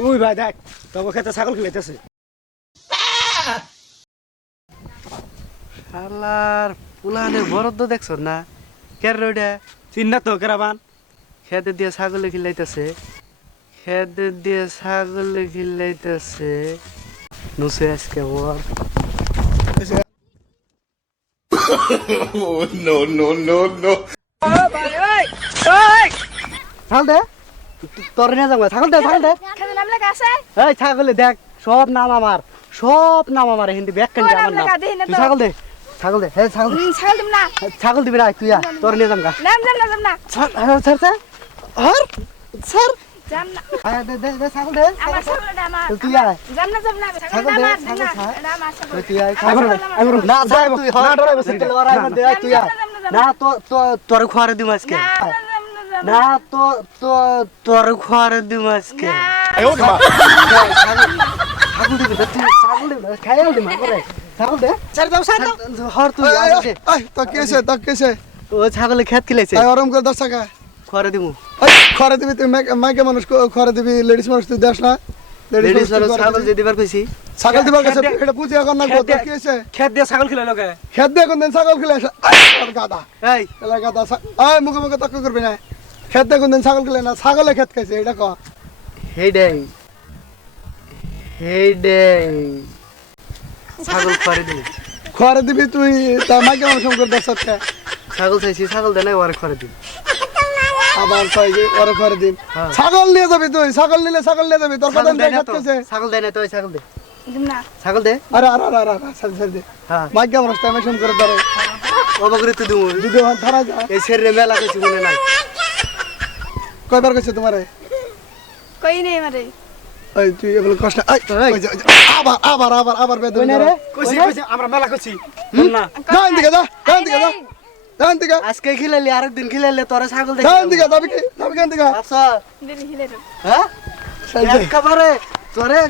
ওই ভাই দেখ তোকে খেতে ছাগল খেলাইতেছে। শালার পুলানের বরদ্দ দেখছ না কের রোডে চিন্না তো কেরাবান খেতে দিয়ে ছাগলে খিলাইতেছে খেতে দিয়ে ছাগলে খিলাইতেছে নুসে আজকে ওর ছাগল দে তোর নিয়ে যাবো ছাগল দে খেতে নাম লেখা আছে এই ছাগলে দেখ সব নাম আমার হিন্দি ব্যাখ্যা ওর নাম আমার নাম লেখা দেখি না তুই তো। ছাগল দে হে ছাগল ছাগল দিম না ছাগল দিবি না তুই তোর নিয়ে যাম গা নাম যাম না ছাড় যাম না দে ছাগল দে আমার ছাগলটা আমার তুই আয় যাম না ছাগল দে, আমার ছাগল ছাড়। এটা আমার ছাগল তুই আয় আমার না ছাড় তুই না, ডরাই বসে তুই লড়াই মত দে তুই আয় না তো তোর খোয়ারে দিম আজকে না তো তোর খোয়ারে দিম আজকে ছাগল দিবি তুই ছাগল দিবি খাইল দিম করে ছাগল দে ছাড় দাও হর তুই আয় দে তো কেছে ও ছাগলে খেত কিলাইছে আরম করে 10 টাকা খোয়ারে দিমু খরে দিবি তুই মাইকে মানুষ খরে দিবি লেডিস মানুষ তুই দেশ না লেডিস ছাগল যে দিবার কইছি ছাগল দিবার কাছে এটা বুঝি এখন না কত কি হইছে খেত দিয়ে ছাগল খেলাই লোকে খেত দিয়ে কোন দিন ছাগল খেলে গাদা এই এলা গাদা আয় মুখে তক্ক করবি না খেত দিয়ে কোন দিন ছাগল খেলে না ছাগলে খেত খাইছে এটা ক হেডে ছাগল খোয়ারে দিমু খরে দিবি তুই তা মাইকে মানুষ করে 10 টাকা ছাগল চাইছি ছাগল দে না ওরে খোয়ারে দিম আবার কই যে ওরে খরে দিন হ্যাঁ। ছাগল নিয়ে যাবি তুই ছাগল নিয়ে যাবি তোর কথা খেত খাইছে ছাগল দেয় না তো ছাগল দে দিম না ছাগল দে আরে সারি দে হ্যাঁ মাইকে মানুষ টাইমেশন করে ধরে অবগরে তুই দিমু যদি ধরা যা এই ছেড়ে মেলা কইছি মনে নাই কয়বার কইছে তোমারে কই নেই মারে ওই তুই এগুলো কষ্ট ওই যে, আবার বেদন কইছি আমরা মেলা কইছি না যান দিকে যান দিকে আজকে খিলালি আরেকদিন খিলালে তোরে ছাগল দে যান দিকে যাবি কেন দিকে আচ্ছা দিদি হিলে হ্যাঁ একেবারে তোরে